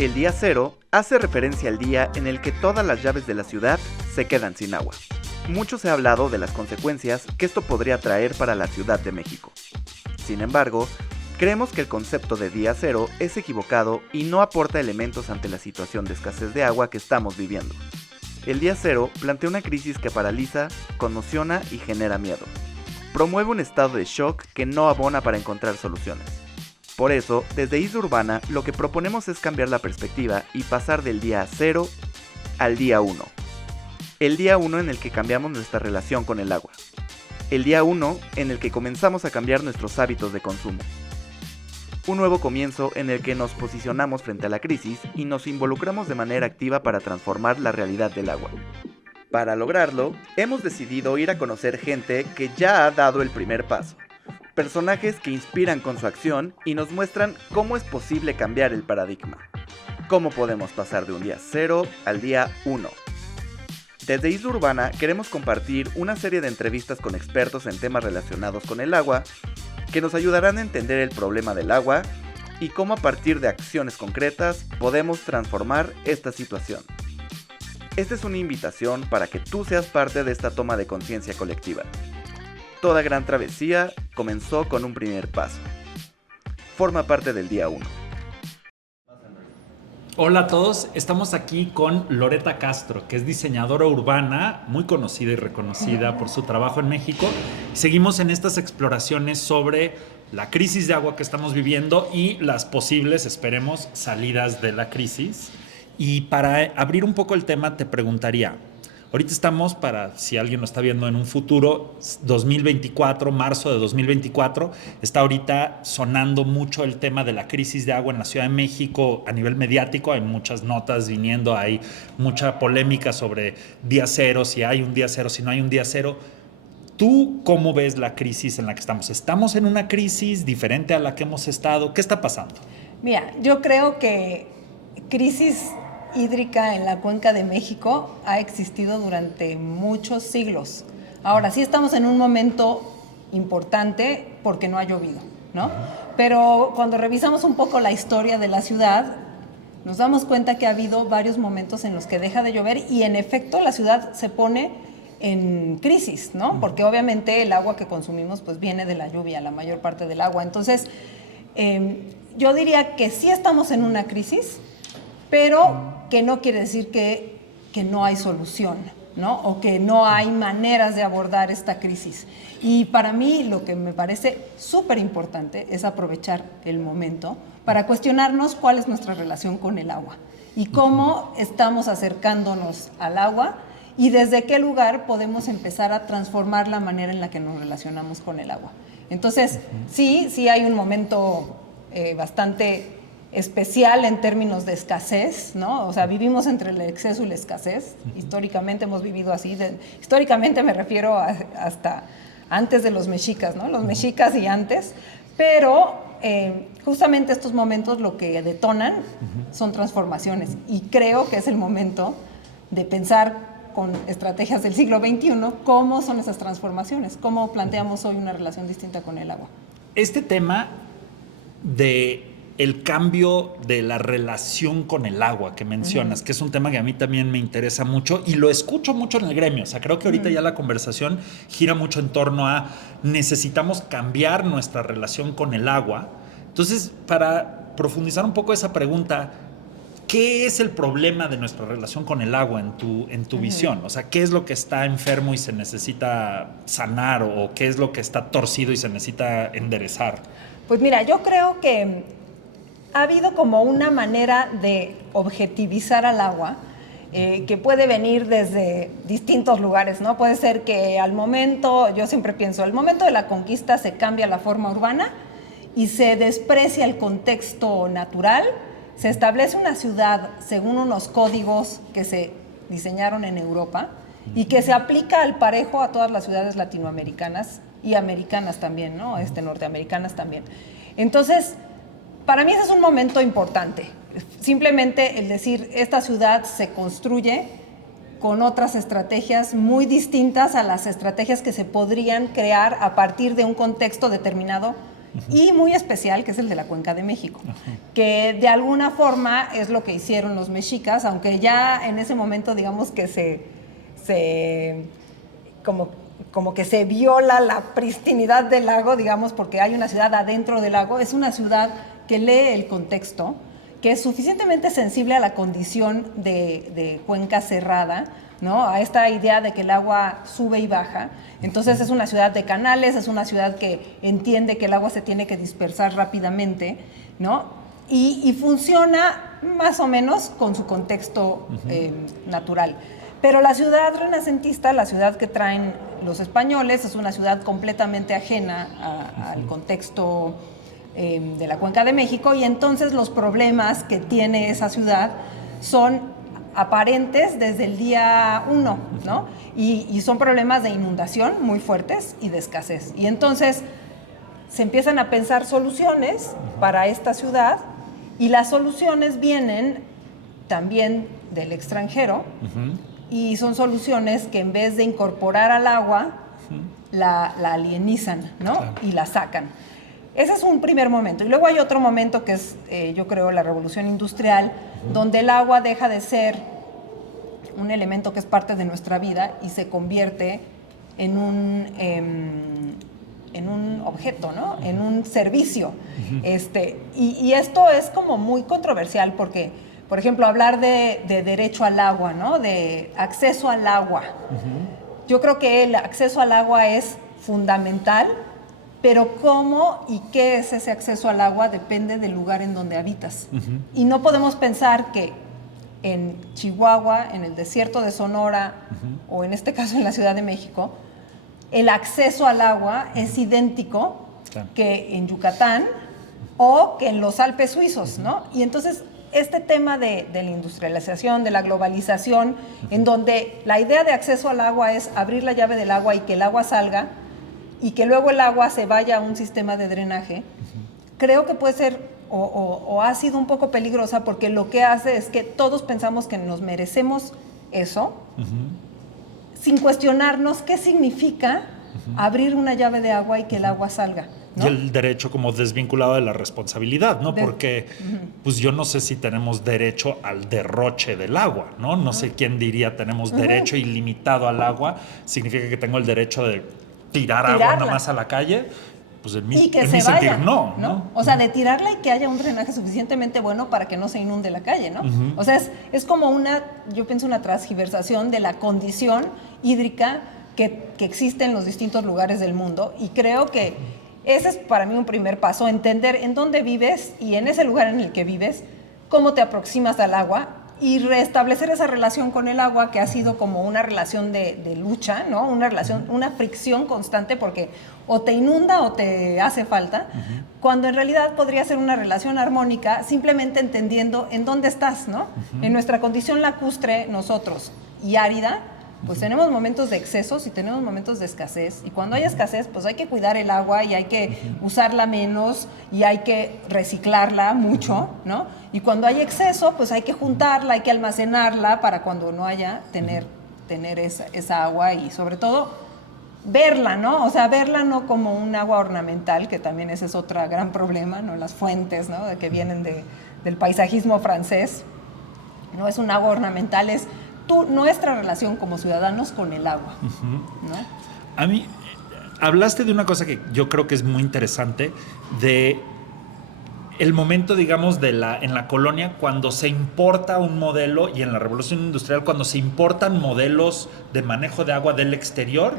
El día cero hace referencia al día en el que todas las llaves de la ciudad se quedan sin agua. Mucho se ha hablado de las consecuencias que esto podría traer para la Ciudad de México. Sin embargo, creemos que el concepto de día cero es equivocado y no aporta elementos ante la situación de escasez de agua que estamos viviendo. El día cero plantea una crisis que paraliza, conmociona y genera miedo. Promueve un estado de shock que no abona para encontrar soluciones. Por eso, desde Isla Urbana, lo que proponemos es cambiar la perspectiva y pasar del día 0 al día 1. El día 1 en el que cambiamos nuestra relación con el agua. El día 1 en el que comenzamos a cambiar nuestros hábitos de consumo. Un nuevo comienzo en el que nos posicionamos frente a la crisis y nos involucramos de manera activa para transformar la realidad del agua. Para lograrlo, hemos decidido ir a conocer gente que ya ha dado el primer paso. Personajes que inspiran con su acción y nos muestran cómo es posible cambiar el paradigma. Cómo podemos pasar de un día 0 al día 1. Desde Isla Urbana queremos compartir una serie de entrevistas con expertos en temas relacionados con el agua que nos ayudarán a entender el problema del agua y cómo a partir de acciones concretas podemos transformar esta situación. Esta es una invitación para que tú seas parte de esta toma de conciencia colectiva. Toda gran travesía comenzó con un primer paso. Forma parte del día 1. Hola a todos, estamos aquí con Loreta Castro, que es diseñadora urbana, muy conocida y reconocida por su trabajo en México. Seguimos en estas exploraciones sobre la crisis de agua que estamos viviendo y las posibles, esperemos, salidas de la crisis. Y para abrir un poco el tema, te preguntaría, ahorita estamos, para si alguien lo está viendo en un futuro, 2024, marzo de 2024, está ahorita sonando mucho el tema de la crisis de agua en la Ciudad de México a nivel mediático. Hay muchas notas viniendo, hay mucha polémica sobre día cero, si hay un día cero, si no hay un día cero. ¿Tú cómo ves la crisis en la que estamos? ¿Estamos en una crisis diferente a la que hemos estado? ¿Qué está pasando? Mira, yo creo que crisis hídrica en la cuenca de México ha existido durante muchos siglos. Ahora sí estamos en un momento importante porque no ha llovido, ¿no? Pero cuando revisamos un poco la historia de la ciudad, nos damos cuenta que ha habido varios momentos en los que deja de llover y en efecto la ciudad se pone en crisis, ¿no? Porque obviamente el agua que consumimos pues viene de la lluvia, la mayor parte del agua. Entonces, yo diría que sí estamos en una crisis, pero que no quiere decir que no hay solución, ¿no? O que no hay maneras de abordar esta crisis. Y para mí lo que me parece súper importante es aprovechar el momento para cuestionarnos cuál es nuestra relación con el agua y cómo estamos acercándonos al agua y desde qué lugar podemos empezar a transformar la manera en la que nos relacionamos con el agua. Entonces, sí hay un momento bastante especial en términos de escasez, ¿no? O sea, vivimos entre el exceso y la escasez. Históricamente hemos vivido así. Históricamente me refiero hasta antes de los mexicas, ¿no? Los mexicas y antes. Pero justamente estos momentos lo que detonan son transformaciones. Y creo que es el momento de pensar con estrategias del siglo XXI cómo son esas transformaciones, cómo planteamos hoy una relación distinta con el agua. Este tema de el cambio de la relación con el agua que mencionas, que es un tema que a mí también me interesa mucho y lo escucho mucho en el gremio. O sea, creo que ahorita ya la conversación gira mucho en torno a necesitamos cambiar nuestra relación con el agua. Entonces, para profundizar un poco esa pregunta, ¿qué es el problema de nuestra relación con el agua en tu visión? O sea, ¿qué es lo que está enfermo y se necesita sanar o qué es lo que está torcido y se necesita enderezar? Pues mira, yo creo que ha habido como una manera de objetivizar al agua que puede venir desde distintos lugares, ¿no? Puede ser que al momento, yo siempre pienso, al momento de la conquista se cambia la forma urbana y se desprecia el contexto natural, se establece una ciudad según unos códigos que se diseñaron en Europa y que se aplica al parejo a todas las ciudades latinoamericanas y americanas también, ¿no? Norteamericanas también. Entonces, para mí ese es un momento importante. Simplemente el decir, esta ciudad se construye con otras estrategias muy distintas a las estrategias que se podrían crear a partir de un contexto determinado y muy especial, que es el de la Cuenca de México, que de alguna forma es lo que hicieron los mexicas, aunque ya en ese momento digamos que como que se viola la pristinidad del lago, digamos, porque hay una ciudad adentro del lago. Es una ciudad que lee el contexto, que es suficientemente sensible a la condición de cuenca cerrada, ¿no? A esta idea de que el agua sube y baja. Entonces es una ciudad de canales, es una ciudad que entiende que el agua se tiene que dispersar rápidamente, ¿no? Y funciona más o menos con su contexto natural. Pero la ciudad renacentista, la ciudad que traen los españoles, es una ciudad completamente ajena al contexto de la Cuenca de México, y entonces los problemas que tiene esa ciudad son aparentes desde el día 1, ¿no? Y son problemas de inundación muy fuertes y de escasez. Y entonces se empiezan a pensar soluciones para esta ciudad, y las soluciones vienen también del extranjero, y son soluciones que en vez de incorporar al agua, la alienizan, ¿no? Claro. Y la sacan. Ese es un primer momento. Y luego hay otro momento que es, yo creo, la revolución industrial, donde el agua deja de ser un elemento que es parte de nuestra vida y se convierte en un objeto, ¿no? En un servicio. Y esto es como muy controversial porque, por ejemplo, hablar de derecho al agua, ¿no? De acceso al agua. Yo creo que el acceso al agua es fundamental, pero cómo y qué es ese acceso al agua depende del lugar en donde habitas. Y no podemos pensar que en Chihuahua, en el desierto de Sonora, o en este caso en la Ciudad de México, el acceso al agua es idéntico que en Yucatán o que en los Alpes suizos, ¿no? Y entonces este tema de la industrialización, de la globalización, en donde la idea de acceso al agua es abrir la llave del agua y que el agua salga, y que luego el agua se vaya a un sistema de drenaje, creo que puede ser o ha sido un poco peligrosa, porque lo que hace es que todos pensamos que nos merecemos eso, sin cuestionarnos qué significa abrir una llave de agua y que el agua salga, ¿no? Y el derecho como desvinculado de la responsabilidad, ¿no? Porque pues yo no sé si tenemos derecho al derroche del agua, ¿no? No sé quién diría tenemos derecho ilimitado al agua. Significa que tengo el derecho de tirarla agua nada más a la calle. Pues en mi sentir no. O sea, de tirarla y que haya un drenaje suficientemente bueno para que no se inunde la calle, ¿no? O sea, es como yo pienso una transgiversación de la condición hídrica que existe en los distintos lugares del mundo, y creo que ese es para mí un primer paso, entender en dónde vives y en ese lugar en el que vives, cómo te aproximas al agua, y restablecer esa relación con el agua, que ha sido como una relación de lucha, ¿no? Una fricción constante, porque o te inunda o te hace falta, cuando en realidad podría ser una relación armónica, simplemente entendiendo en dónde estás, ¿no? En nuestra condición lacustre, nosotros, y árida, pues tenemos momentos de excesos y tenemos momentos de escasez, y cuando hay escasez, pues hay que cuidar el agua y hay que usarla menos y hay que reciclarla mucho, ¿no? Y cuando hay exceso, pues hay que juntarla, hay que almacenarla para cuando no haya, tener esa agua, y sobre todo verla, ¿no? O sea, verla no como un agua ornamental, que también ese es otro gran problema, ¿no? Las fuentes, ¿no? Que vienen del paisajismo francés. No es un agua ornamental, es nuestra relación como ciudadanos con el agua, ¿no? A mí, hablaste de una cosa que yo creo que es muy interesante, de el momento, digamos, en la colonia, cuando se importa un modelo, y en la revolución industrial, cuando se importan modelos de manejo de agua del exterior,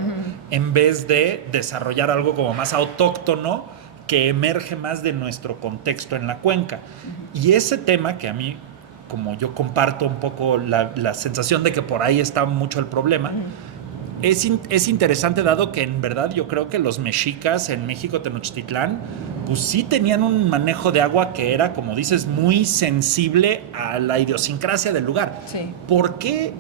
en vez de desarrollar algo como más autóctono, que emerge más de nuestro contexto en la cuenca. Y ese tema que a mí, como yo comparto un poco la sensación de que por ahí está mucho el problema, es interesante, dado que en verdad yo creo que los mexicas en México, Tenochtitlán, pues sí tenían un manejo de agua que era, como dices, muy sensible a la idiosincrasia del lugar. Sí. ¿Por qué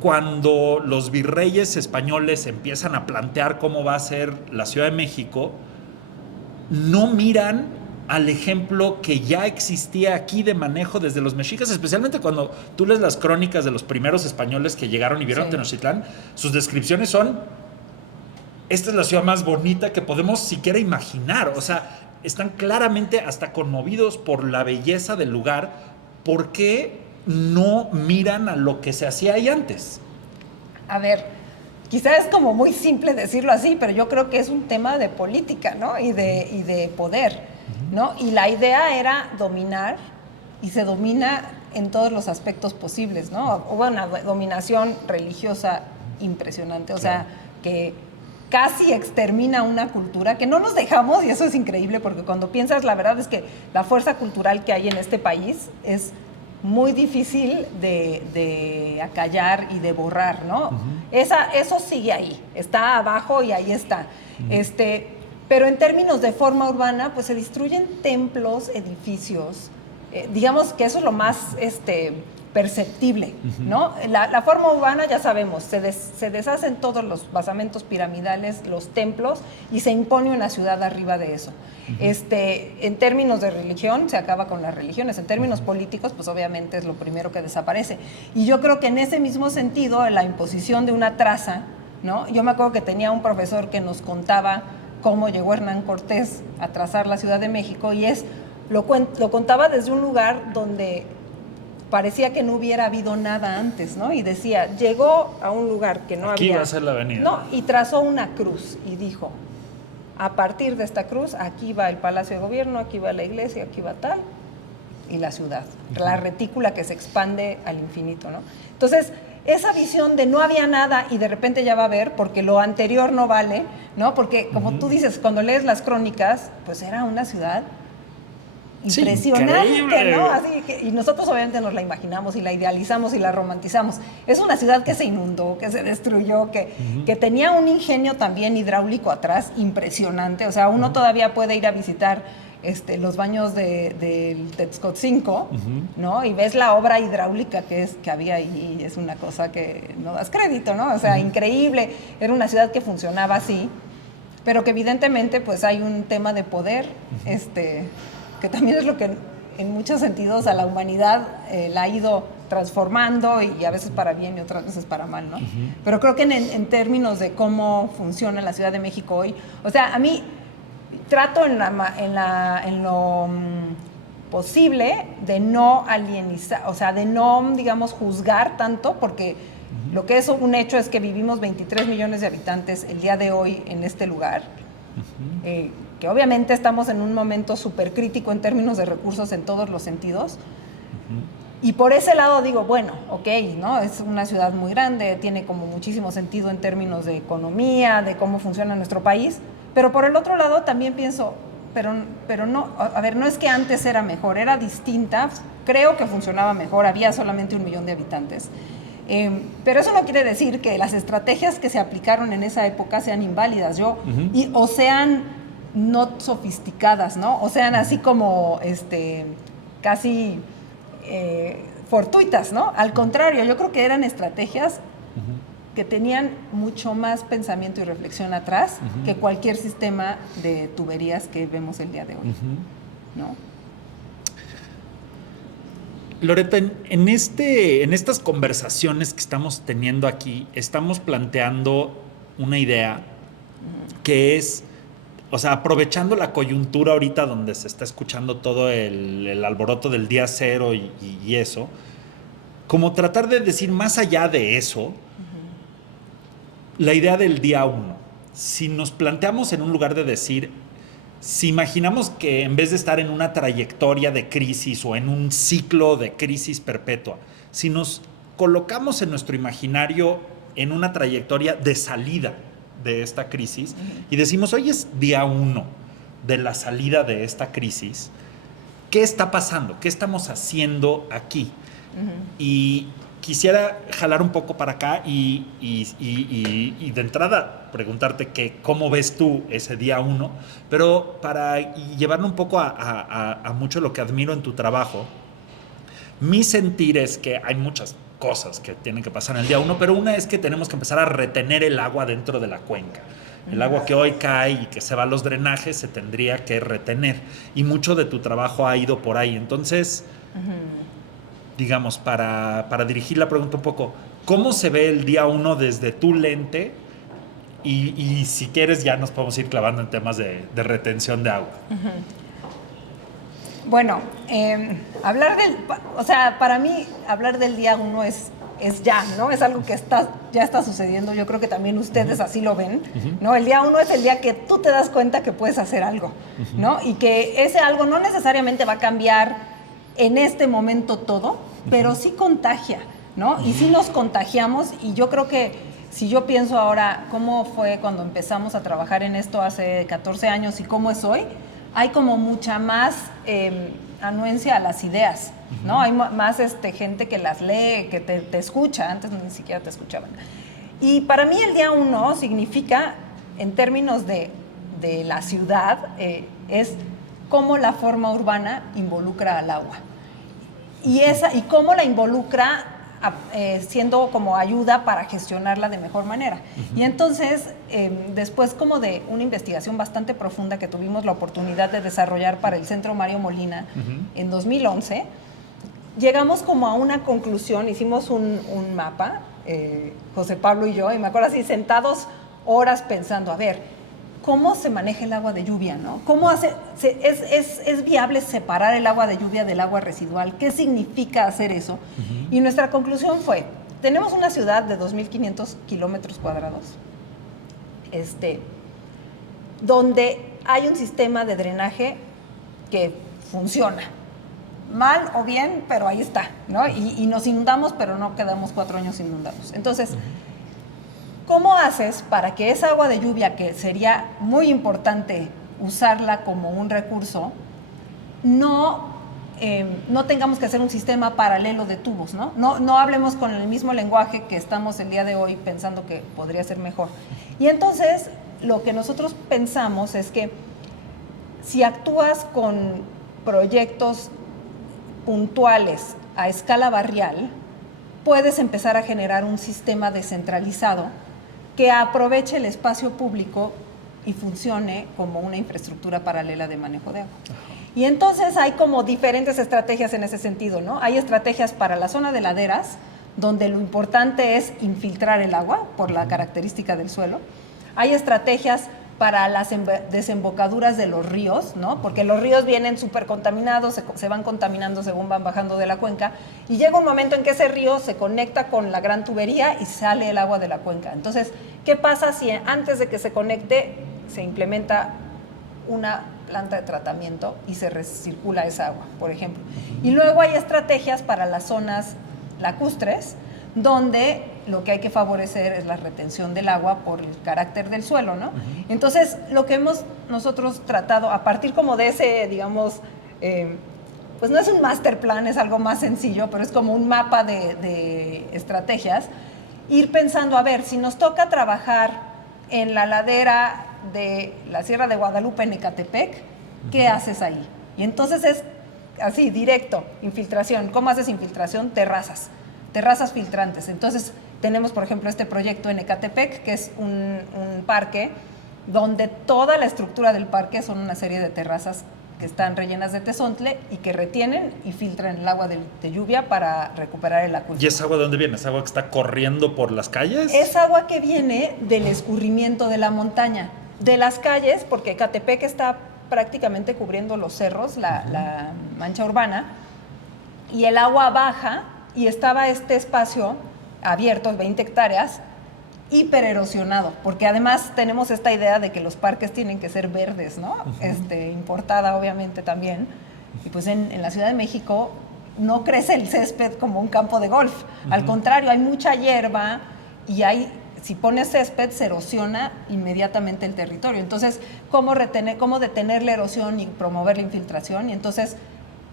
cuando los virreyes españoles empiezan a plantear cómo va a ser la Ciudad de México, no miran al ejemplo que ya existía aquí de manejo desde los mexicas? Especialmente cuando tú lees las crónicas de los primeros españoles que llegaron y vieron Tenochtitlán, sus descripciones son esta es la ciudad más bonita que podemos siquiera imaginar. O sea, están claramente hasta conmovidos por la belleza del lugar. ¿Por qué no miran a lo que se hacía ahí antes? A ver, quizás es como muy simple decirlo así, pero yo creo que es un tema de política, ¿no? Y de poder, ¿no? Y la idea era dominar, y se domina en todos los aspectos posibles, ¿no? Hubo una dominación religiosa impresionante, o sea, que casi extermina una cultura que no nos dejamos, y eso es increíble, porque cuando piensas, la verdad es que la fuerza cultural que hay en este país es muy difícil de acallar y de borrar, ¿no? Eso sigue ahí, está abajo y ahí está. Pero en términos de forma urbana, pues se destruyen templos, edificios, digamos que eso es lo más perceptible, ¿no? La forma urbana, ya sabemos, se deshacen todos los basamentos piramidales, los templos, y se impone una ciudad arriba de eso. En términos de religión, se acaba con las religiones. En términos políticos, pues obviamente es lo primero que desaparece. Y yo creo que en ese mismo sentido, la imposición de una traza, ¿no? Yo me acuerdo que tenía un profesor que nos contaba cómo llegó Hernán Cortés a trazar la Ciudad de México, y lo contaba desde un lugar donde parecía que no hubiera habido nada antes, ¿no? Y decía, llegó a un lugar que no Aquí había... va a ser la avenida. No, y trazó una cruz y dijo, a partir de esta cruz, aquí va el Palacio de Gobierno, aquí va la iglesia, aquí va tal, y la ciudad. La retícula que se expande al infinito, ¿no? Entonces, esa visión de no había nada y de repente ya va a haber, porque lo anterior no vale, ¿no? Porque, como tú dices, cuando lees las crónicas, pues era una ciudad impresionante, sí, ¿no? Así que, y nosotros obviamente nos la imaginamos y la idealizamos y la romantizamos. Es una ciudad que se inundó, que se destruyó, que tenía un ingenio también hidráulico atrás impresionante. O sea, uno todavía puede ir a visitar los baños del Texcocinco, ¿no? Y ves la obra hidráulica que había ahí, y es una cosa que no das crédito, ¿no? O sea, increíble. Era una ciudad que funcionaba así, pero que evidentemente pues hay un tema de poder, que también es lo que en muchos sentidos a la humanidad la ha ido transformando, y a veces para bien y otras veces para mal, ¿no? Pero creo que en términos de cómo funciona la Ciudad de México hoy, o sea, a mí trato en lo posible de no alienizar, o sea, de no, digamos, juzgar tanto, porque lo que es un hecho es que vivimos 23 millones de habitantes el día de hoy en este lugar, que obviamente estamos en un momento súper crítico en términos de recursos en todos los sentidos. Y por ese lado digo, bueno, ok, ¿no? Es una ciudad muy grande, tiene como muchísimo sentido en términos de economía, de cómo funciona nuestro país, pero por el otro lado también pienso, pero no, a ver, no es que antes era mejor, era distinta, creo que funcionaba mejor, había solamente 1 millón de habitantes. Pero eso no quiere decir que las estrategias que se aplicaron en esa época sean inválidas, o sean no sofisticadas, ¿no? O sean así como casi fortuitas, ¿no? Al contrario, yo creo que eran estrategias que tenían mucho más pensamiento y reflexión atrás que cualquier sistema de tuberías que vemos el día de hoy, ¿no? Loreta, en estas conversaciones que estamos teniendo aquí, estamos planteando una idea que es, o sea, aprovechando la coyuntura ahorita donde se está escuchando todo el alboroto del día cero y eso, como tratar de decir más allá de eso, la idea del día uno. Si nos planteamos en un lugar de decir, si imaginamos que en vez de estar en una trayectoria de crisis o en un ciclo de crisis perpetua, si nos colocamos en nuestro imaginario en una trayectoria de salida de esta crisis y decimos, hoy es día 1 de la salida de esta crisis, ¿qué está pasando? ¿Qué estamos haciendo aquí? Y quisiera jalar un poco para acá y de entrada preguntarte que cómo ves tú ese día 1, pero para llevarlo un poco a mucho lo que admiro en tu trabajo. Mi sentir es que hay muchas cosas que tienen que pasar en el día 1, pero una es que tenemos que empezar a retener el agua dentro de la cuenca. El agua que hoy cae y que se va a los drenajes se tendría que retener, y mucho de tu trabajo ha ido por ahí. Entonces, digamos, para dirigir la pregunta un poco, ¿cómo se ve el día 1 desde tu lente y si quieres ya nos podemos ir clavando en temas de retención de agua. Bueno, para mí hablar del día 1 es ya, ¿no? Es algo que ya está sucediendo. Yo creo que también ustedes así lo ven, ¿no? El día 1 es el día que tú te das cuenta que puedes hacer algo, ¿no? Y que ese algo no necesariamente va a cambiar en este momento todo, pero sí contagia, ¿no? Y sí nos contagiamos, y yo creo que si yo pienso ahora cómo fue cuando empezamos a trabajar en esto hace 14 años y cómo es hoy, hay como mucha más anuencia a las ideas, ¿no? Hay más gente que las lee, que te escucha. Antes ni siquiera te escuchaban. Y para mí el día 1 significa, en términos de la ciudad, es cómo la forma urbana involucra al agua. Y cómo la involucra siendo como ayuda para gestionarla de mejor manera. Y entonces, después como de una investigación bastante profunda que tuvimos la oportunidad de desarrollar para el Centro Mario Molina en 2011, llegamos como a una conclusión, hicimos un mapa, José Pablo y yo, y me acuerdo así, sentados horas pensando, a ver, ¿cómo se maneja el agua de lluvia, no? ¿Cómo es viable separar el agua de lluvia del agua residual? ¿Qué significa hacer eso? Y nuestra conclusión fue, tenemos una ciudad de 2.500 kilómetros cuadrados, donde hay un sistema de drenaje que funciona. Mal o bien, pero ahí está, ¿no? Y nos inundamos, pero no quedamos 4 años inundados. Entonces, ¿cómo haces para que esa agua de lluvia, que sería muy importante usarla como un recurso, no tengamos que hacer un sistema paralelo de tubos, ¿no? No hablemos con el mismo lenguaje que estamos el día de hoy pensando que podría ser mejor. Y entonces, lo que nosotros pensamos es que si actúas con proyectos puntuales a escala barrial, puedes empezar a generar un sistema descentralizado que aproveche el espacio público y funcione como una infraestructura paralela de manejo de agua. Y entonces hay como diferentes estrategias en ese sentido, ¿no? Hay estrategias para la zona de laderas, donde lo importante es infiltrar el agua por la característica del suelo. Hay estrategias para las desembocaduras de los ríos, ¿no? Porque los ríos vienen súper contaminados, se van contaminando según van bajando de la cuenca, y llega un momento en que ese río se conecta con la gran tubería y sale el agua de la cuenca. Entonces, ¿qué pasa si antes de que se conecte se implementa una planta de tratamiento y se recircula esa agua, por ejemplo? Y luego hay estrategias para las zonas lacustres, donde lo que hay que favorecer es la retención del agua por el carácter del suelo, ¿no? Entonces, lo que hemos nosotros tratado, a partir como de ese, digamos, pues no es un master plan, es algo más sencillo, pero es como un mapa de estrategias, ir pensando, a ver, si nos toca trabajar en la ladera de la Sierra de Guadalupe en Ecatepec, ¿qué haces ahí? Y entonces es así, directo, infiltración. ¿Cómo haces infiltración? Terrazas filtrantes. Entonces, tenemos, por ejemplo, este proyecto en Ecatepec, que es un parque donde toda la estructura del parque son una serie de terrazas que están rellenas de tezontle y que retienen y filtran el agua de lluvia para recuperar el acuífero. ¿Y esa agua de dónde viene? ¿Es agua que está corriendo por las calles? Es agua que viene del escurrimiento de la montaña, de las calles, porque Ecatepec está prácticamente cubriendo los cerros, la mancha urbana, y el agua baja, y estaba este espacio abierto, 20 hectáreas, hipererosionado, porque además tenemos esta idea de que los parques tienen que ser verdes, ¿no? Importada obviamente también, y pues en la Ciudad de México no crece el césped como un campo de golf, al contrario, hay mucha hierba y si pones césped se erosiona inmediatamente el territorio. Entonces, ¿cómo detener la erosión y promover la infiltración? Y entonces,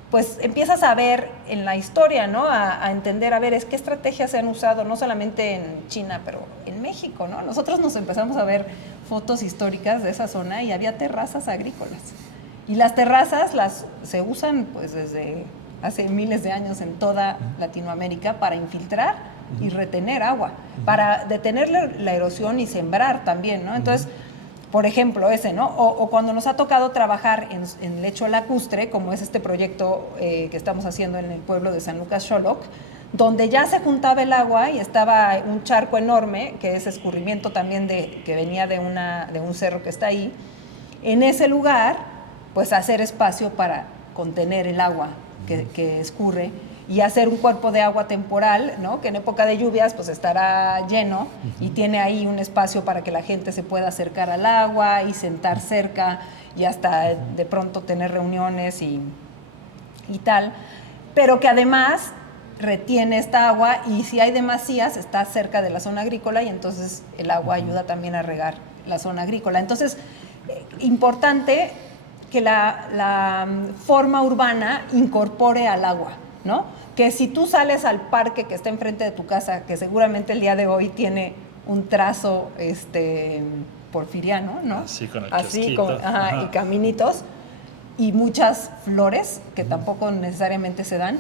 pues empiezas a ver en la historia, ¿no? A entender, a ver, qué estrategias se han usado, no solamente en China, pero en México, ¿no? Nosotros nos empezamos a ver fotos históricas de esa zona y había terrazas agrícolas. Y las terrazas se usan pues desde hace miles de años en toda Latinoamérica para infiltrar y retener agua, para detener la erosión y sembrar también, ¿no? Entonces, por ejemplo, ¿no? O cuando nos ha tocado trabajar en lecho lacustre, como es este proyecto que estamos haciendo en el pueblo de San Lucas Xoloc, donde ya se juntaba el agua y estaba un charco enorme, que es escurrimiento también que venía de un cerro que está ahí. En ese lugar, pues hacer espacio para contener el agua que escurre y hacer un cuerpo de agua temporal, ¿no? Que en época de lluvias pues estará lleno y tiene ahí un espacio para que la gente se pueda acercar al agua y sentar cerca y hasta de pronto tener reuniones y tal, pero que además retiene esta agua y si hay demasías está cerca de la zona agrícola y entonces el agua ayuda también a regar la zona agrícola. Entonces, importante que la forma urbana incorpore al agua, ¿no? Que si tú sales al parque que está enfrente de tu casa, que seguramente el día de hoy tiene un trazo porfiriano, ¿no? Así con el así chasquito. y caminitos y muchas flores que tampoco necesariamente se dan.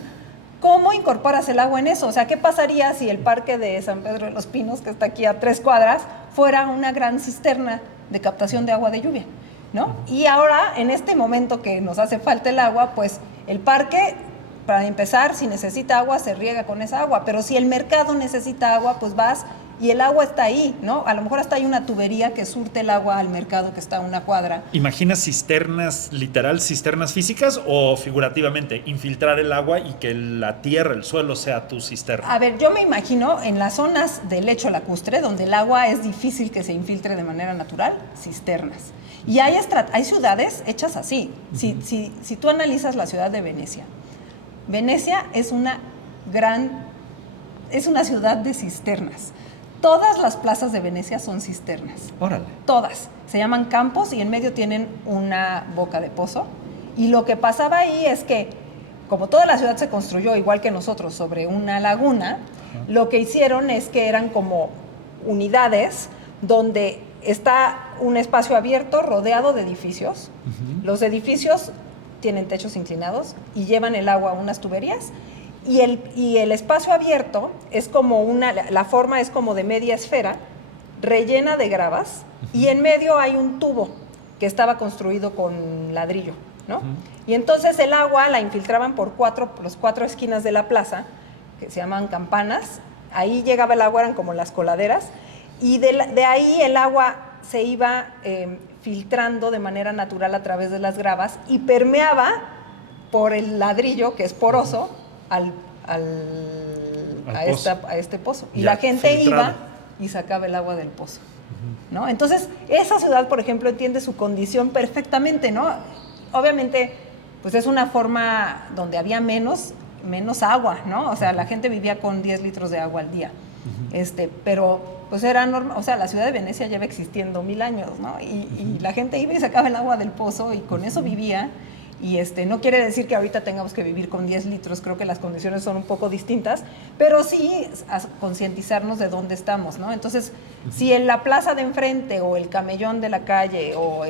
¿Cómo incorporas el agua en eso? O sea, ¿qué pasaría si el parque de San Pedro de los Pinos, que está aquí a 3 cuadras, fuera una gran cisterna de captación de agua de lluvia, ¿no? Y ahora, en este momento que nos hace falta el agua, pues el parque, para empezar, si necesita agua, se riega con esa agua, pero si el mercado necesita agua, pues vas y el agua está ahí, ¿no? A lo mejor hasta hay una tubería que surte el agua al mercado que está a una cuadra. ¿Imaginas cisternas, literal, cisternas físicas o figurativamente, infiltrar el agua y que la tierra, el suelo sea tu cisterna? A ver, yo me imagino en las zonas del lecho lacustre, donde el agua es difícil que se infiltre de manera natural, cisternas. Y hay ciudades hechas así. Si tú analizas la ciudad de Venecia, Venecia es una ciudad de cisternas. Todas las plazas de Venecia son cisternas. Órale. Todas. Se llaman campos y en medio tienen una boca de pozo. Y lo que pasaba ahí es que, como toda la ciudad se construyó igual que nosotros sobre una laguna, lo que hicieron es que eran como unidades donde está un espacio abierto rodeado de edificios. Los edificios tienen techos inclinados y llevan el agua a unas tuberías. Y el espacio abierto es como la forma es como de media esfera, rellena de gravas, y en medio hay un tubo que estaba construido con ladrillo, ¿no? Y entonces el agua la infiltraban por los 4 esquinas de la plaza, que se llaman campanas. Ahí llegaba el agua, eran como las coladeras, y de ahí el agua se iba filtrando de manera natural a través de las gravas y permeaba por el ladrillo, que es poroso, a este pozo. Y ya, la gente filtrado. iba y sacaba el agua del pozo, ¿no? Entonces, esa ciudad, por ejemplo, entiende su condición perfectamente, ¿no? Obviamente, pues es una forma donde había menos agua, ¿no? O sea, la gente vivía con 10 litros de agua al día. Pero pues era normal, o sea, la ciudad de Venecia lleva existiendo 1000 años, ¿no? Y la gente iba y sacaba el agua del pozo y con eso vivía. Y no quiere decir que ahorita tengamos que vivir con 10 litros, creo que las condiciones son un poco distintas, pero sí concientizarnos de dónde estamos, ¿no? Entonces, si en la plaza de enfrente o el camellón de la calle o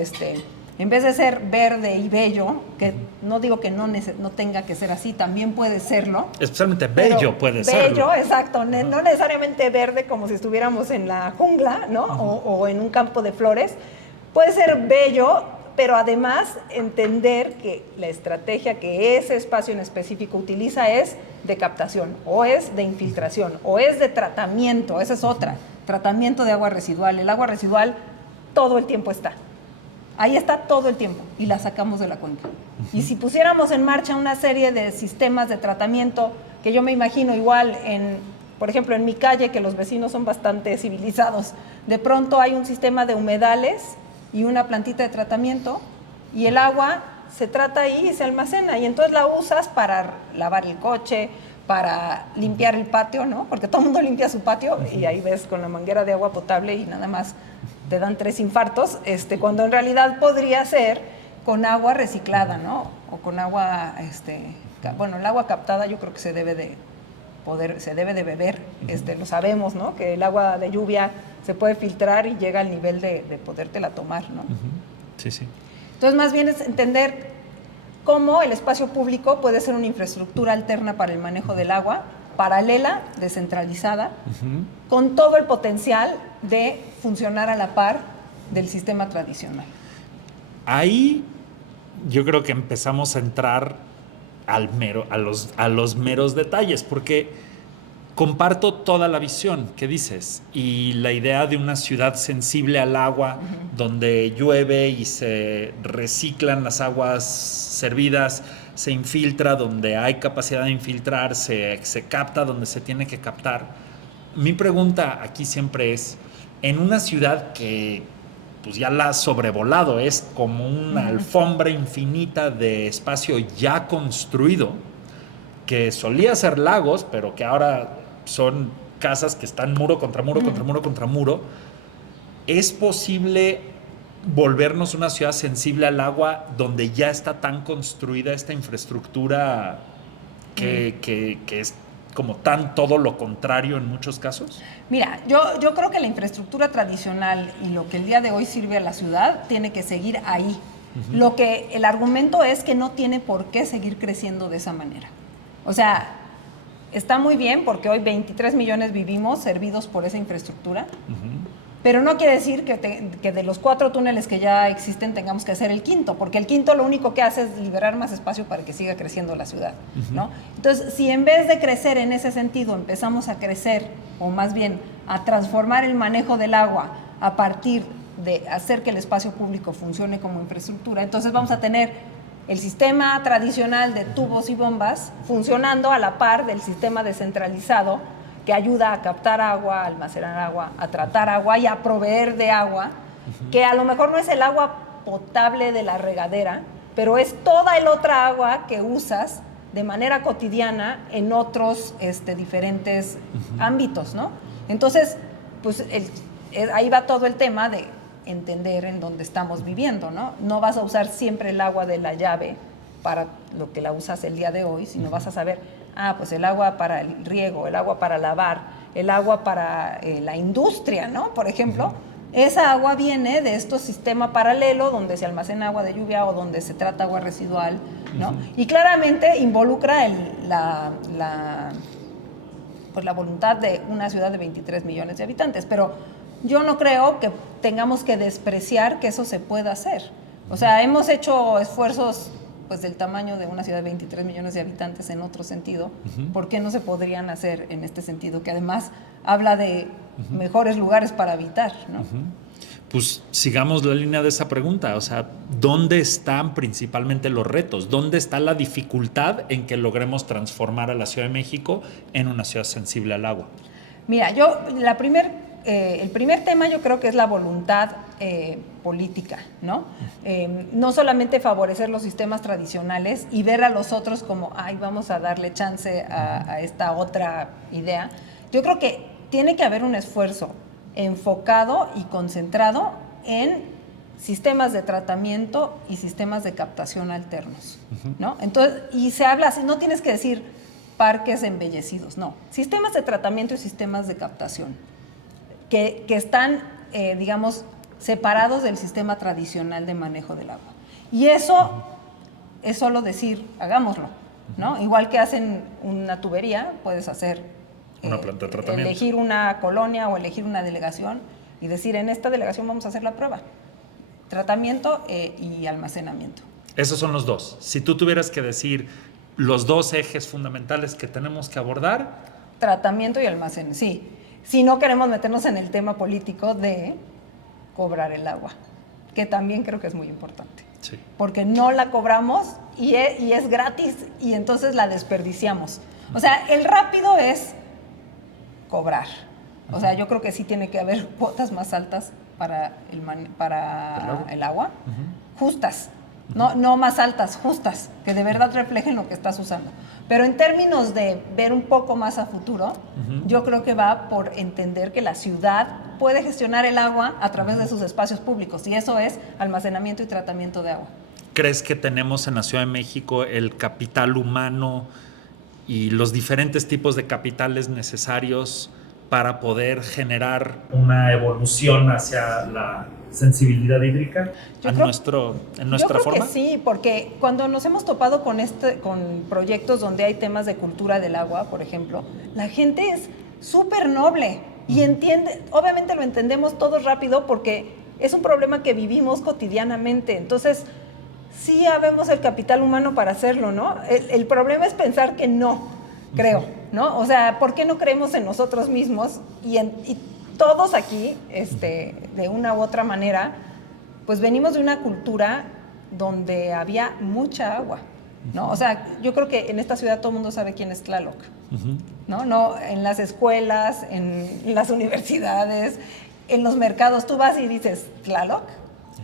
en vez de ser verde y bello, que no digo que no tenga que ser así, también puede serlo. Especialmente bello puede ser. Bello, exacto, no necesariamente verde como si estuviéramos en la jungla, ¿no? O en un campo de flores. Puede ser bello, pero además entender que la estrategia que ese espacio en específico utiliza es de captación, o es de infiltración, o es de tratamiento, esa es otra, tratamiento de agua residual. El agua residual todo el tiempo está. Ahí está todo el tiempo y la sacamos de la cuenca. Y si pusiéramos en marcha una serie de sistemas de tratamiento, que yo me imagino igual por ejemplo, en mi calle, que los vecinos son bastante civilizados, de pronto hay un sistema de humedales y una plantita de tratamiento y el agua se trata ahí y se almacena y entonces la usas para lavar el coche, para limpiar el patio, ¿no? Porque todo el mundo limpia su patio y ahí ves con la manguera de agua potable y nada más te dan 3 infartos, cuando en realidad podría ser con agua reciclada, ¿no? O con agua, bueno, el agua captada yo creo que se debe de beber, lo sabemos, ¿no? Que el agua de lluvia se puede filtrar y llega al nivel de podértela tomar, ¿no? Sí, sí. Entonces, más bien es entender cómo el espacio público puede ser una infraestructura alterna para el manejo del agua, paralela, descentralizada, con todo el potencial de funcionar a la par del sistema tradicional. Ahí yo creo que empezamos a entrar a los meros detalles, porque comparto toda la visión que dices y la idea de una ciudad sensible al agua, donde llueve y se reciclan las aguas servidas, se infiltra donde hay capacidad de infiltrar, se capta donde se tiene que captar. Mi pregunta aquí siempre es, en una ciudad que pues ya la ha sobrevolado, es como una alfombra infinita de espacio ya construido, que solía ser lagos, pero que ahora son casas que están muro contra muro, contra muro, contra muro. ¿Es posible volvernos una ciudad sensible al agua donde ya está tan construida esta infraestructura que es como tan todo lo contrario en muchos casos? Mira, yo creo que la infraestructura tradicional y lo que el día de hoy sirve a la ciudad tiene que seguir ahí. Lo que el argumento es que no tiene por qué seguir creciendo de esa manera. O sea, está muy bien porque hoy 23 millones vivimos servidos por esa infraestructura, pero no quiere decir que de los 4 túneles que ya existen tengamos que hacer el quinto, porque el quinto lo único que hace es liberar más espacio para que siga creciendo la ciudad, ¿no? Entonces, si en vez de crecer en ese sentido empezamos a crecer, o más bien a transformar el manejo del agua a partir de hacer que el espacio público funcione como infraestructura, entonces vamos a tener el sistema tradicional de tubos y bombas funcionando a la par del sistema descentralizado que ayuda a captar agua, a almacenar agua, a tratar agua y a proveer de agua, que a lo mejor no es el agua potable de la regadera, pero es toda el otra agua que usas de manera cotidiana en otros diferentes ámbitos, ¿no? Entonces, pues ahí va todo el tema de entender en dónde estamos viviendo, ¿no? No vas a usar siempre el agua de la llave para lo que la usas el día de hoy, sino vas a saber, pues el agua para el riego, el agua para lavar, el agua para la industria, ¿no? Por ejemplo, esa agua viene de estos sistemas paralelos donde se almacena agua de lluvia o donde se trata agua residual, ¿no? Y claramente involucra la voluntad de una ciudad de 23 millones de habitantes, pero yo no creo que tengamos que despreciar que eso se pueda hacer. O sea, hemos hecho esfuerzos pues del tamaño de una ciudad de 23 millones de habitantes en otro sentido. ¿Por qué no se podrían hacer en este sentido? Que además habla de mejores lugares para habitar, ¿no? Pues sigamos la línea de esa pregunta. O sea, ¿dónde están principalmente los retos? ¿Dónde está la dificultad en que logremos transformar a la Ciudad de México en una ciudad sensible al agua? Mira, el primer tema yo creo que es la voluntad política, ¿no? No solamente favorecer los sistemas tradicionales y ver a los otros como, vamos a darle chance a esta otra idea. Yo creo que tiene que haber un esfuerzo enfocado y concentrado en sistemas de tratamiento y sistemas de captación alternos, ¿no? Entonces, y se habla así, no tienes que decir parques embellecidos, no. Sistemas de tratamiento y sistemas de captación que están, digamos, separados del sistema tradicional de manejo del agua. Y eso es solo decir, hagámoslo, ¿no? Igual que hacen una tubería, puedes hacer una planta de tratamiento. Elegir una colonia o elegir una delegación y decir, en esta delegación vamos a hacer la prueba. Tratamiento y almacenamiento. Esos son los dos. Si tú tuvieras que decir los dos ejes fundamentales que tenemos que abordar. Tratamiento y almacenamiento, sí. Si no queremos meternos en el tema político de cobrar el agua, que también creo que es muy importante. Sí. Porque no la cobramos y es gratis y entonces la desperdiciamos. O sea, el rápido es cobrar. O sea, yo creo que sí tiene que haber cuotas más altas para el agua, justas. No más altas, justas, que de verdad reflejen lo que estás usando. Pero en términos de ver un poco más a futuro, yo creo que va por entender que la ciudad puede gestionar el agua a través de sus espacios públicos, y eso es almacenamiento y tratamiento de agua. ¿Crees que tenemos en la Ciudad de México el capital humano y los diferentes tipos de capitales necesarios para poder generar una evolución hacia la sensibilidad hídrica en nuestra forma? Yo creo que sí, porque cuando nos hemos topado con proyectos donde hay temas de cultura del agua, por ejemplo, la gente es súper noble y entiende, obviamente lo entendemos todos rápido porque es un problema que vivimos cotidianamente. Entonces, sí habemos el capital humano para hacerlo, ¿no? El problema es pensar que no. creo, ¿no? O sea, ¿por qué no creemos en nosotros mismos? Y todos aquí, de una u otra manera, pues venimos de una cultura donde había mucha agua, ¿no? O sea, yo creo que en esta ciudad todo el mundo sabe quién es Tlaloc, ¿no? No, en las escuelas, en las universidades, en los mercados, tú vas y dices, ¿Tlaloc?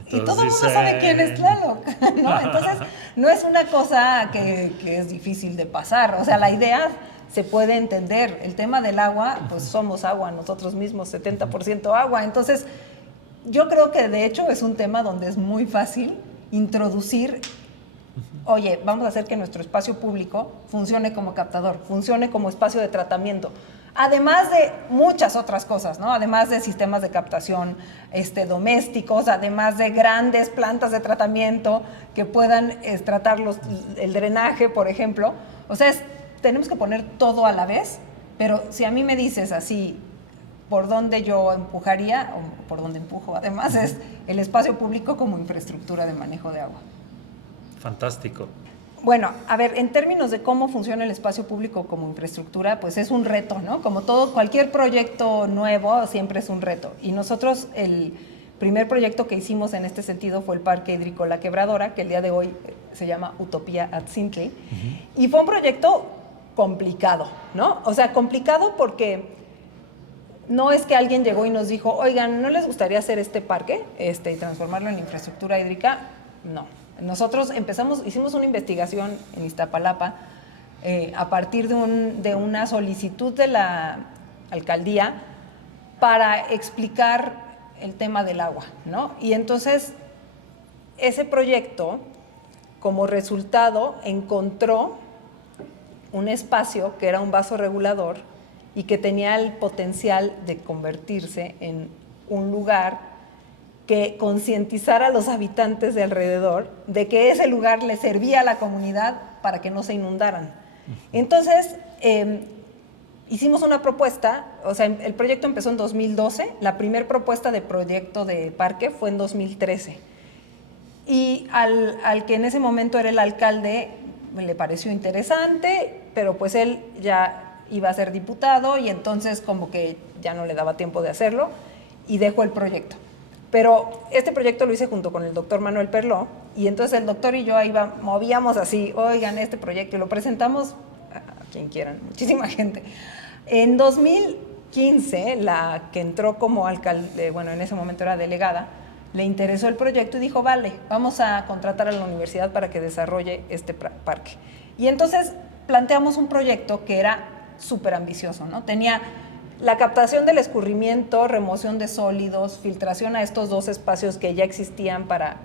Y todo el mundo sabe quién es Tlaloc, ¿no? Entonces, no es una cosa que es difícil de pasar. O sea, la idea se puede entender. El tema del agua, pues somos agua nosotros mismos, 70% agua. Entonces, yo creo que de hecho es un tema donde es muy fácil introducir, oye, vamos a hacer que nuestro espacio público funcione como captador, funcione como espacio de tratamiento. Además de muchas otras cosas, ¿no? Además de sistemas de captación domésticos, además de grandes plantas de tratamiento que puedan tratar el drenaje, por ejemplo. O sea, tenemos que poner todo a la vez, pero si a mí me dices así, por dónde yo empujaría, o por dónde empujo además, es el espacio público como infraestructura de manejo de agua. Fantástico. Bueno, a ver, en términos de cómo funciona el espacio público como infraestructura, pues es un reto, ¿no? Como cualquier proyecto nuevo siempre es un reto. Y nosotros, el primer proyecto que hicimos en este sentido fue el Parque Hídrico La Quebradora, que el día de hoy se llama Utopía Atzintli. Y fue un proyecto complicado, ¿no? O sea, complicado porque no es que alguien llegó y nos dijo, oigan, ¿no les gustaría hacer este parque y transformarlo en infraestructura hídrica? No. Nosotros hicimos una investigación en Iztapalapa a partir de una solicitud de la alcaldía para explicar el tema del agua, ¿no? Y entonces ese proyecto, como resultado, encontró un espacio que era un vaso regulador y que tenía el potencial de convertirse en un lugar que concientizara a los habitantes de alrededor de que ese lugar le servía a la comunidad para que no se inundaran. Entonces, hicimos una propuesta, o sea, el proyecto empezó en 2012, la primera propuesta de proyecto de parque fue en 2013. Y al que en ese momento era el alcalde, le pareció interesante, pero pues él ya iba a ser diputado y entonces como que ya no le daba tiempo de hacerlo y dejó el proyecto. Pero este proyecto lo hice junto con el doctor Manuel Perló y entonces el doctor y yo ahí movíamos así, oigan, este proyecto, y lo presentamos a quien quieran, muchísima gente. En 2015, la que entró como alcalde, bueno, en ese momento era delegada, le interesó el proyecto y dijo, vale, vamos a contratar a la universidad para que desarrolle este parque. Y entonces planteamos un proyecto que era súper ambicioso, ¿no? Tenía la captación del escurrimiento, remoción de sólidos, filtración a estos dos espacios que ya existían para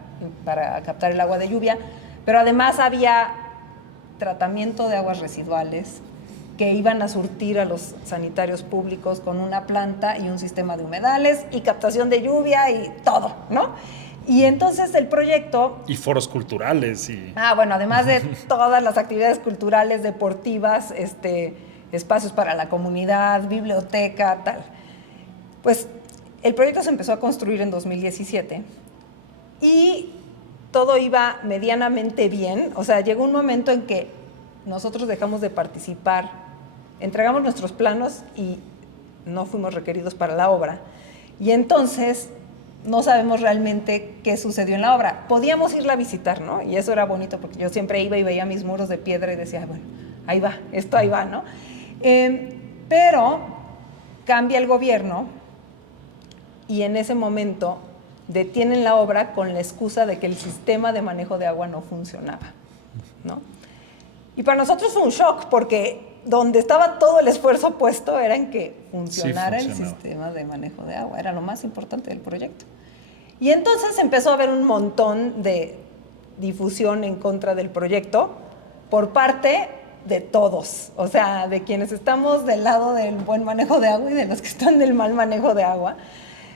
captar el agua de lluvia, pero además había tratamiento de aguas residuales que iban a surtir a los sanitarios públicos con una planta y un sistema de humedales y captación de lluvia y todo, ¿no? Y entonces el proyecto... Y foros culturales y... bueno, además de todas las actividades culturales, deportivas, espacios para la comunidad, biblioteca, tal. Pues el proyecto se empezó a construir en 2017 y todo iba medianamente bien. O sea, llegó un momento en que nosotros dejamos de participar, entregamos nuestros planos y no fuimos requeridos para la obra. Y entonces no sabemos realmente qué sucedió en la obra. Podíamos irla a visitar, ¿no? Y eso era bonito porque yo siempre iba y veía mis muros de piedra y decía, bueno, ahí va, esto ahí va, ¿no? Pero cambia el gobierno y en ese momento detienen la obra con la excusa de que el sistema de manejo de agua no funcionaba, ¿no? Y para nosotros fue un shock porque donde estaba todo el esfuerzo puesto era en que funcionara el sistema de manejo de agua, era lo más importante del proyecto. Y entonces empezó a haber un montón de difusión en contra del proyecto por parte de todos, o sea, de quienes estamos del lado del buen manejo de agua y de los que están del mal manejo de agua.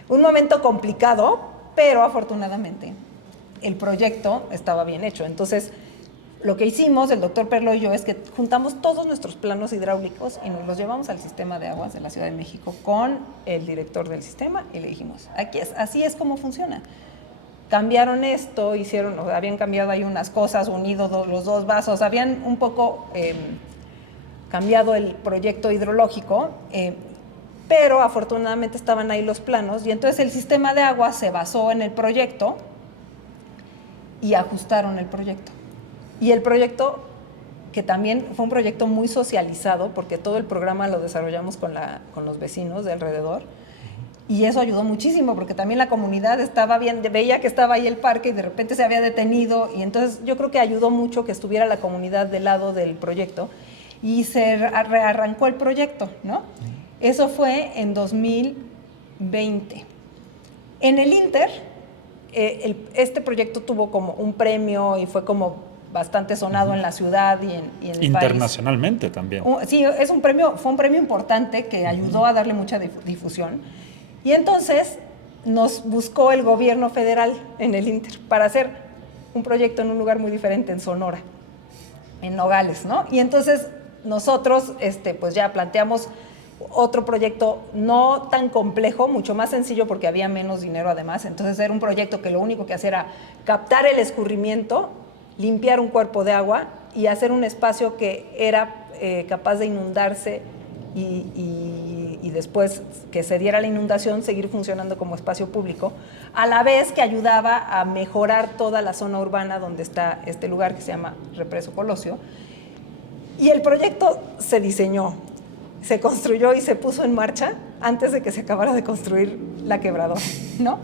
Un momento complicado, pero afortunadamente el proyecto estaba bien hecho. Entonces, lo que hicimos, el doctor Perlo y yo, es que juntamos todos nuestros planos hidráulicos y nos los llevamos al sistema de aguas de la Ciudad de México con el director del sistema y le dijimos, así es como funciona. Cambiaron esto, habían cambiado ahí unas cosas, unido los dos vasos, habían un poco cambiado el proyecto hidrológico, pero afortunadamente estaban ahí los planos y entonces el sistema de agua se basó en el proyecto y ajustaron el proyecto. Y el proyecto, que también fue un proyecto muy socializado, porque todo el programa lo desarrollamos con los vecinos de alrededor, y eso ayudó muchísimo, porque también la comunidad estaba bien, veía que estaba ahí el parque y de repente se había detenido, y entonces yo creo que ayudó mucho que estuviera la comunidad del lado del proyecto, y se rearrancó el proyecto, ¿no? Eso fue en 2020. En el Inter, este proyecto tuvo como un premio y fue como bastante sonado en la ciudad y en el internacionalmente país. También. Sí, fue un premio importante que ayudó a darle mucha difusión. Y entonces nos buscó el gobierno federal en el Inter para hacer un proyecto en un lugar muy diferente, en Sonora, en Nogales, ¿no? Y entonces nosotros pues ya planteamos otro proyecto no tan complejo, mucho más sencillo porque había menos dinero además. Entonces era un proyecto que lo único que hacía era captar el escurrimiento, limpiar un cuerpo de agua y hacer un espacio que era capaz de inundarse y después que se diera la inundación seguir funcionando como espacio público, a la vez que ayudaba a mejorar toda la zona urbana donde está este lugar que se llama Represo Colosio. Y el proyecto se diseñó, se construyó y se puso en marcha antes de que se acabara de construir la quebradora, ¿no?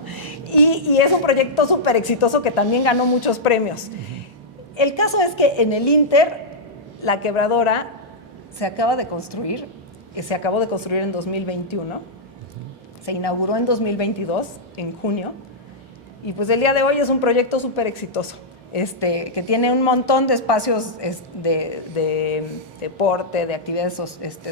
Y es un proyecto súper exitoso que también ganó muchos premios. El caso es que en el Inter, la quebradora se acabó de construir en 2021, se inauguró en 2022, en junio, y pues el día de hoy es un proyecto súper exitoso. Que tiene un montón de espacios de deporte, de actividades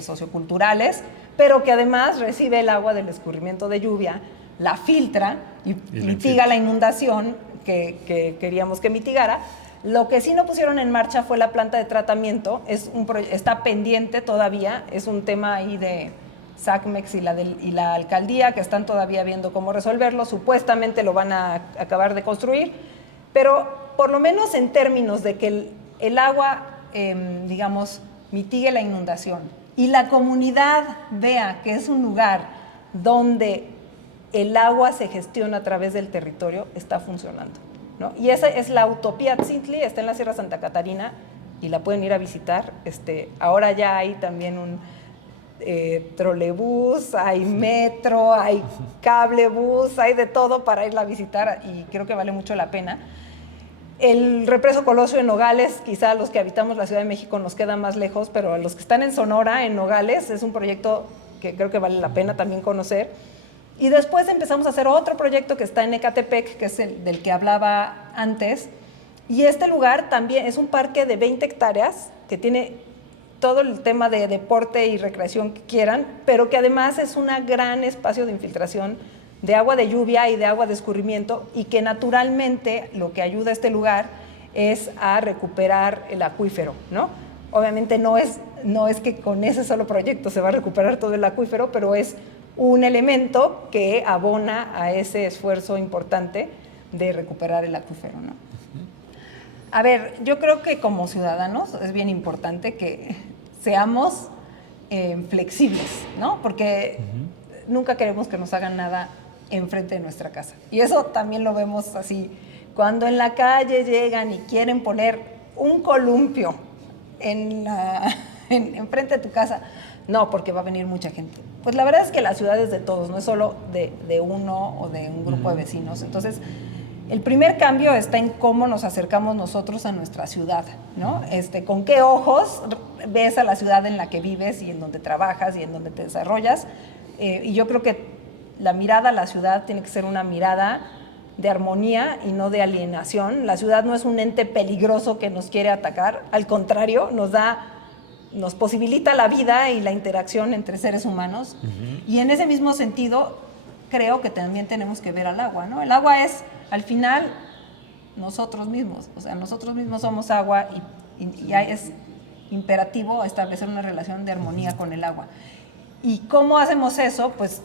socioculturales, pero que además recibe el agua del escurrimiento de lluvia, la filtra y mitiga la inundación que queríamos que mitigara. Lo que sí no pusieron en marcha fue la planta de tratamiento, está pendiente todavía, es un tema ahí de SACMEX y la alcaldía que están todavía viendo cómo resolverlo, supuestamente lo van a acabar de construir, pero por lo menos en términos de que el agua, digamos, mitigue la inundación y la comunidad vea que es un lugar donde el agua se gestiona a través del territorio, está funcionando, ¿no? Y esa es la Utopía Tzintli, está en la Sierra Santa Catarina y la pueden ir a visitar. Ahora ya hay también un trolebús, hay metro, hay cablebús, hay de todo para irla a visitar y creo que vale mucho la pena. El Represo Colosio en Nogales, quizá a los que habitamos la Ciudad de México nos queda más lejos, pero a los que están en Sonora, en Nogales, es un proyecto que creo que vale la pena también conocer. Y después empezamos a hacer otro proyecto que está en Ecatepec, que es el del que hablaba antes. Y este lugar también es un parque de 20 hectáreas que tiene todo el tema de deporte y recreación que quieran, pero que además es un gran espacio de infiltración de agua de lluvia y de agua de escurrimiento, y que naturalmente lo que ayuda a este lugar es a recuperar el acuífero, ¿no? Obviamente no es que con ese solo proyecto se va a recuperar todo el acuífero, pero es un elemento que abona a ese esfuerzo importante de recuperar el acuífero, ¿no? A ver, yo creo que como ciudadanos es bien importante que seamos flexibles, ¿no? Porque nunca queremos que nos hagan nada enfrente de nuestra casa. Y eso también lo vemos así. Cuando en la calle llegan y quieren poner un columpio enfrente de tu casa, no, porque va a venir mucha gente. Pues la verdad es que la ciudad es de todos, no es solo de uno o de un grupo de vecinos. Entonces, el primer cambio está en cómo nos acercamos nosotros a nuestra ciudad, ¿no? Con qué ojos ves a la ciudad en la que vives y en donde trabajas y en donde te desarrollas. Y yo creo que la mirada a la ciudad tiene que ser una mirada de armonía y no de alienación. La ciudad no es un ente peligroso que nos quiere atacar, al contrario, nos posibilita la vida y la interacción entre seres humanos. Y en ese mismo sentido, creo que también tenemos que ver al agua, ¿no? El agua es, al final, nosotros mismos. O sea, nosotros mismos somos agua y es imperativo establecer una relación de armonía con el agua. ¿Y cómo hacemos eso? Pues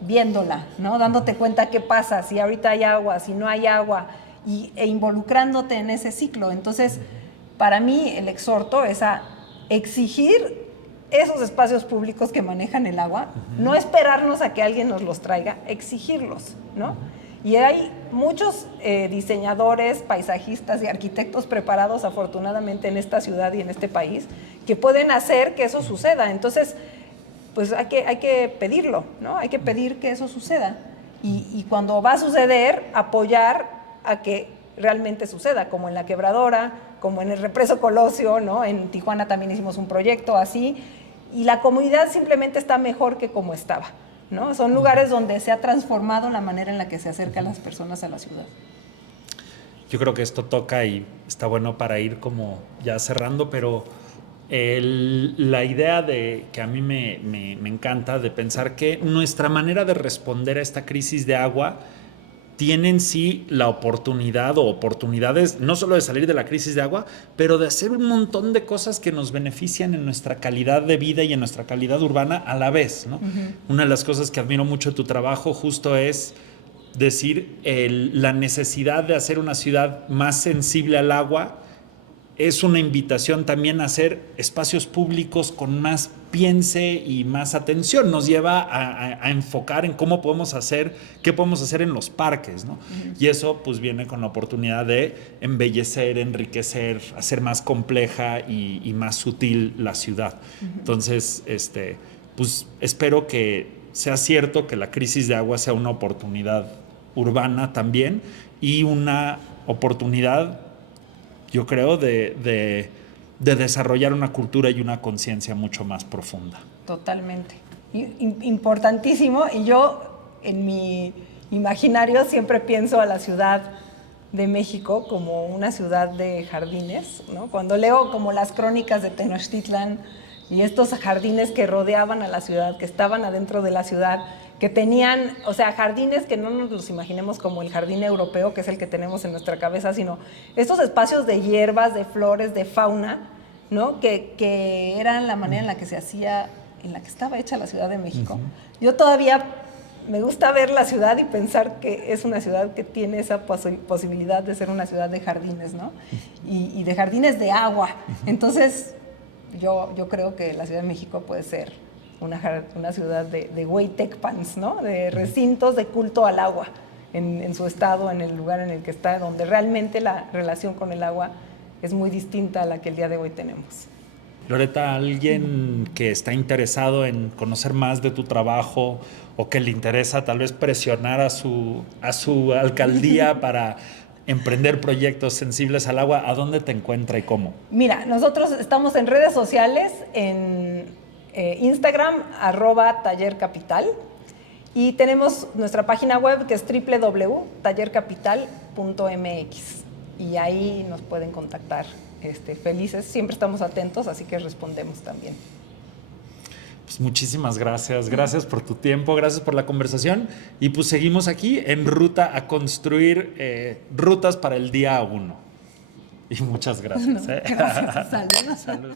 viéndola, ¿no? Dándote cuenta qué pasa, si ahorita hay agua, si no hay agua, e involucrándote en ese ciclo. Entonces, para mí el exhorto es a exigir esos espacios públicos que manejan el agua, no esperarnos a que alguien nos los traiga, exigirlos, ¿no? Y hay muchos diseñadores, paisajistas y arquitectos preparados afortunadamente en esta ciudad y en este país que pueden hacer que eso suceda. Entonces, pues hay que pedirlo, ¿no? Hay que pedir que eso suceda. Y cuando va a suceder, apoyar a que realmente suceda, como en La Quebradora, como en el Represo Colosio, ¿no? En Tijuana también hicimos un proyecto así, y la comunidad simplemente está mejor que como estaba, ¿no? Son lugares donde se ha transformado la manera en la que se acercan las personas a la ciudad. Yo creo que esto toca y está bueno para ir como ya cerrando, pero la idea de que a mí me encanta de pensar que nuestra manera de responder a esta crisis de agua tiene en sí la oportunidad o oportunidades no solo de salir de la crisis de agua, pero de hacer un montón de cosas que nos benefician en nuestra calidad de vida y en nuestra calidad urbana a la vez, ¿no? Una de las cosas que admiro mucho de tu trabajo justo es decir la necesidad de hacer una ciudad más sensible al agua. Es una invitación también a hacer espacios públicos con más piense y más atención. Nos lleva a enfocar en cómo podemos hacer, qué podemos hacer en los parques, ¿no? Y eso pues viene con la oportunidad de embellecer, enriquecer, hacer más compleja y más sutil la ciudad. Entonces, pues espero que sea cierto que la crisis de agua sea una oportunidad urbana también y una oportunidad, yo creo, de desarrollar una cultura y una conciencia mucho más profunda. Totalmente. Importantísimo. Y yo, en mi imaginario, siempre pienso a la Ciudad de México como una ciudad de jardines, ¿no? Cuando leo como las crónicas de Tenochtitlan y estos jardines que rodeaban a la ciudad, que estaban adentro de la ciudad, que tenían, o sea, jardines que no nos los imaginemos como el jardín europeo, que es el que tenemos en nuestra cabeza, sino estos espacios de hierbas, de flores, de fauna, ¿no? Que eran la manera en la que se hacía, en la que estaba hecha la Ciudad de México. Yo todavía me gusta ver la ciudad y pensar que es una ciudad que tiene esa posibilidad de ser una ciudad de jardines, ¿no? Y de jardines de agua. Entonces, yo creo que la Ciudad de México puede ser una ciudad de hueytecpans, ¿no? De recintos de culto al agua en su estado, en el lugar en el que está, donde realmente la relación con el agua es muy distinta a la que el día de hoy tenemos. Loreta, alguien que está interesado en conocer más de tu trabajo o que le interesa tal vez presionar a su alcaldía para emprender proyectos sensibles al agua, ¿a dónde te encuentra y cómo? Mira, nosotros estamos en redes sociales, en Instagram, @tallercapital, y tenemos nuestra página web que es www.tallercapital.mx, y ahí nos pueden contactar. Felices, siempre estamos atentos, así que respondemos también. Pues muchísimas gracias, gracias por tu tiempo, gracias por la conversación, y pues seguimos aquí en ruta a construir rutas para el día 1. Y muchas gracias. Gracias, saludos. Salud.